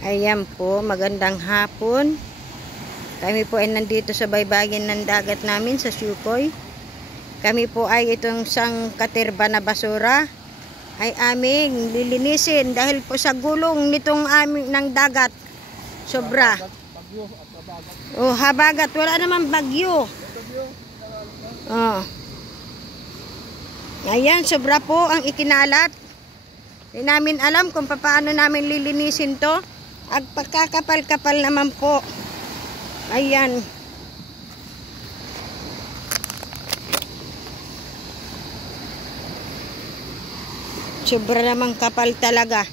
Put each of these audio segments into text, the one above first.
Ayan po, magandang hapon. Kami po ay nandito sa baybayin ng dagat namin sa Sukoy. Kami po ay itong sang katerba na basura ay aming lilinisin dahil po sa gulong nitong aming ng dagat. Sobra. Oh, habagat. Wala naman bagyo. Oh. Ayan, sobra po ang ikinalat. Hindi namin alam kung paano namin lilinisin to. At pagkakapal-kapal naman po. Ayan. Sobra namang kapal talaga.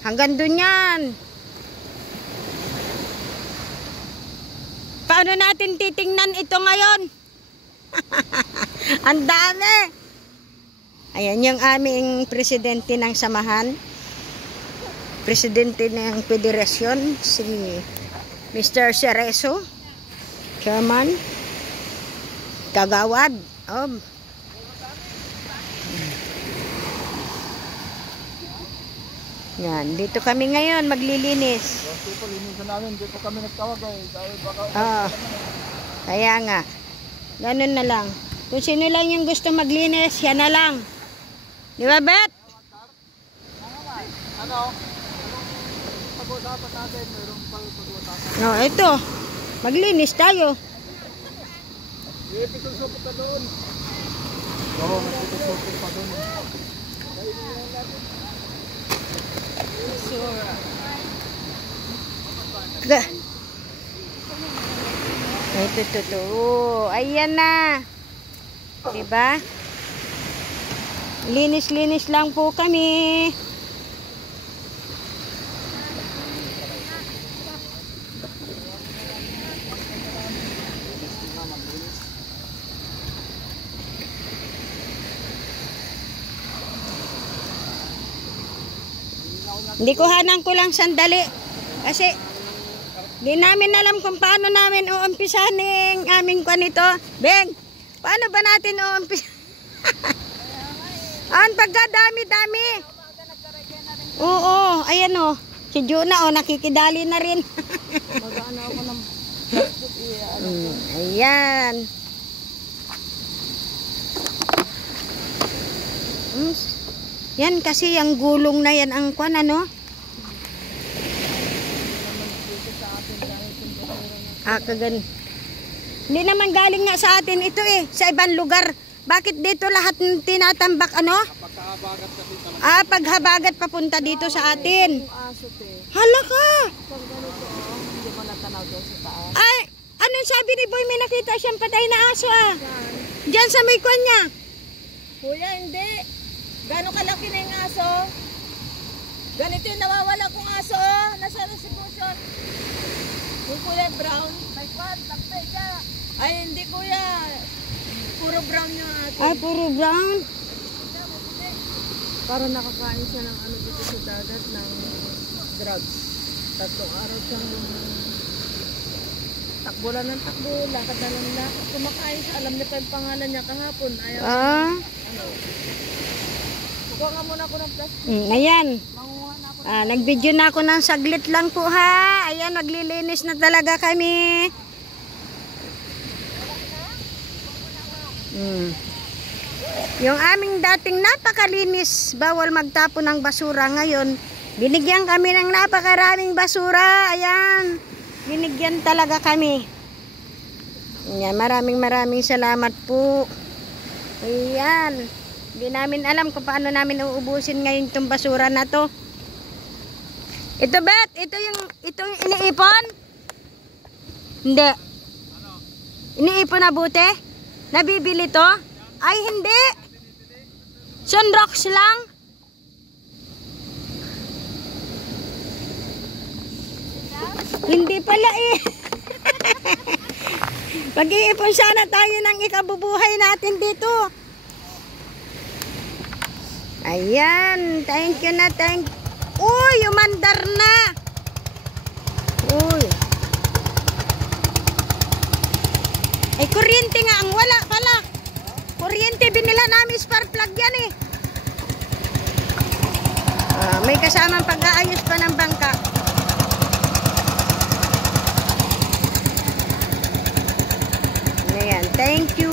Hanggang dun yan. Paano natin titingnan ito ngayon? Ang dami. Ayan yung aming presidente ng samahan. Presidente ng federasyon, si Mr. Cerezo, Chairman, Kagawad. Yan, dito kami ngayon maglilinis. Dito linisan namin, dito kami nagtawag Kaya nga, ganun na lang. Kung sino lang yung gusto maglinis, yan na lang. Di ba, Bet? Ano? Pag-usapan natin, mayroong pag-usapan. No, ito. Maglinis tayo. Ipitusulpot ka doon. Oo, ipitusulpot pa doon. Ito. Ayan na. Diba? Linis-linis lang po kami. Hindi kuhanan ko lang sandali. Kasi di namin alam kung paano namin uumpisahan ng aming kwanito. Beng, paano ba natin uumpisahan? Ang pagkadami-dami. Oo, ayan o. Si Juna nakikidali na rin. Mag-ano ako ng plastic. Ayan. Yan kasi ang gulong na yan ang kwan, ano? Kagan. Hindi naman galing nga sa atin ito sa ibang lugar. Bakit dito lahat tinatambak, ano? Paghabagat kasi talaga. Paghabagat papunta dito sa atin. Hala ka! Pag ganito, hindi mo natanaw doon sa taas. Ay, anong sabi ni Boy? May nakita siyang patay na aso Diyan sa may kwan niya. Kuya, hindi. Gano'ng kalaki na yung aso? Ganito yung nawawala kong aso, Nasa restitution. Yung kuya brown. May kwan, takpe ka. Ay, hindi kuya. Puro brown yung ato. Ay, puro brown. Para nakakain siya ng ano dito sa dagat ng drugs. 3 araw siyang takbo lang ng takbo, lakad na lang lakad. Kumakain siya, alam niya pa yung pangalan niya kahapon. Ayaw Kuha nga muna ako ng plastic. Ayan. Manguha na ako. Nag-video na ako ng saglit lang po ha. Ayan, maglilinis na talaga kami. Yung aming dating napakalinis, bawal magtapon ng basura. Ngayon, binigyan kami ng napakaraming basura. Ayan. Binigyan talaga kami. Ayan, maraming salamat po. Ayan. Hindi namin alam kung paano namin uubusin ngayon itong basura na to. Ito, Bet, ito yung iniipon? Hindi. Iniipon na buti? Nabibili to? Ay, hindi. Sunrocks lang. Hindi pala Mag-iipon sana tayo ng ikabubuhay natin dito. Ayan, thank you na, Uy, umandar na. Uy. Ay, kuryente nga ang wala pala. Kuryente, binila namin spark plug yan May kasamang pag-aayos pa ng bangka. Ayan, thank you.